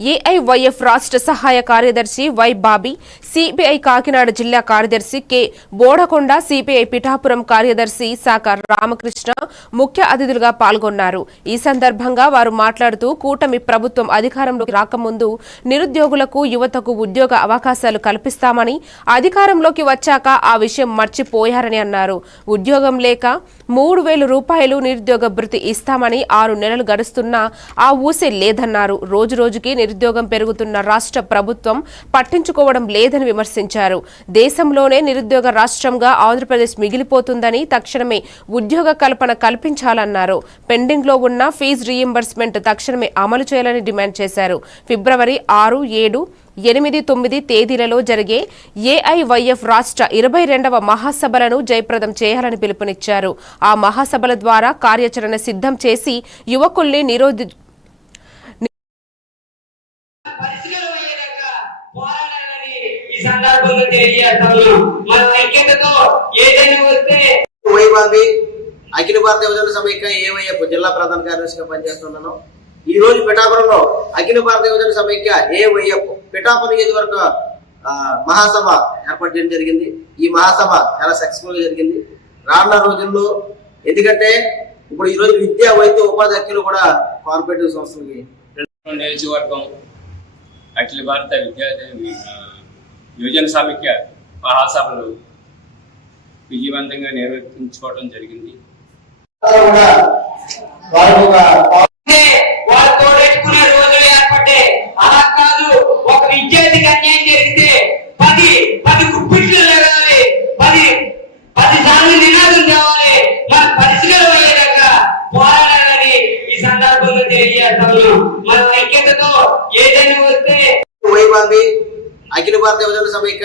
AIYF రాష్ట్ర సహాయ కార్యదర్శి వై బాబీ సిపిఐ కాకినాడ జిల్లా కార్యదర్శి కె బోడకొండ సిపిఐ పిఠాపురం కార్యదర్శి శాఖ రామకృష్ణ ముఖ్య అతిథులుగా పాల్గొన్నారు. ఈ సందర్భంగా వారు మాట్లాడుతూ కూటమి ప్రభుత్వం అధికారంలోకి రాకముందు నిరుద్యోగులకు యువతకు ఉద్యోగ అవకాశాలు కల్పిస్తామని అధికారంలోకి వచ్చాక ఆ విషయం మర్చిపోయారని అన్నారు. ఉద్యోగం లేక మూడు వేల రూపాయలు నిరుద్యోగ భృతి ఇస్తామని ఆరు నెలలు గడుస్తున్నా ఆ ఊసే లేదన్నారు. రోజు రోజుకి నిరుద్యోగం పెరుగుతున్న రాష్ట్ర ప్రభుత్వం పట్టించుకోవడం లేదని విమర్శించారు. దేశంలోనే నిరుద్యోగ రాష్ట్రంగా ఆంధ్రప్రదేశ్ మిగిలిపోతుందని తక్షణమే ఉద్యోగ కల్పన కల్పించాలన్నారు. పెండింగ్లో ఉన్న ఫీజు రీయింబర్స్మెంట్ తక్షణమే అమలు చేయాలని డిమాండ్ చేశారు. ఫిబ్రవరి ఆరు ఏడు ఎనిమిది తొమ్మిది తేదీలలో జరిగే ఏఐవైఎఫ్ రాష్ట్ర ఇరవై రెండవ మహాసభలను జయప్రదం చేయాలని పిలుపునిచ్చారు. ఆ మహాసభల ద్వారా కార్యాచరణ సిద్ధం చేసి యువకుల్ని నిరోధి పోరాడాలని ఈ సందర్భంగా తెలియజేస్తాను మన ఐక్యతతో ఏదైనా వస్తే వైభావి అఖిల భారత యువజన సమైక్య ఏవైఎఫ్ జిల్లా ప్రధాన కార్యదర్శిగా పనిచేస్తున్నాను ఈ రోజు పిఠాపురంలో అఖిల భారత యువజన సమైక్య ఏవైఎఫ్ పిఠాపురం నియోజకవర్గ మహాసభ ఏర్పాటు చేయడం జరిగింది. ఈ మహాసభ చాలా సక్సెస్ఫుల్గా జరిగింది. రానున్న రోజుల్లో ఎందుకంటే ఇప్పుడు ఈ రోజు విద్యా వైద్య ఉపాధి హక్కులు కూడా కార్పొరేటివ్ సంస్థలకి నియోజకవర్గం అఖిల భారత విద్యా యువజన సమైక్య మహాసభలు విజయవంతంగా నిర్వర్తించుకోవడం జరిగింది కూడా వారు రోజులు ఏర్పడ్డాయి అలా కాదు ఒక విద్యార్థికి అన్యాయం జరిగితే పది పది కుప్పిట్లు లేవాలి. పది పది సార్లు నినాదం కావాలి. మన పరిస్థితులు అయ్యేదాకా పోరాడాలని ఈ సందర్భంగా తెలియజేస్తాను. మన ఐక్యతతో ఏదైనా వస్తే అఖిల భారత యువజన సమైక్య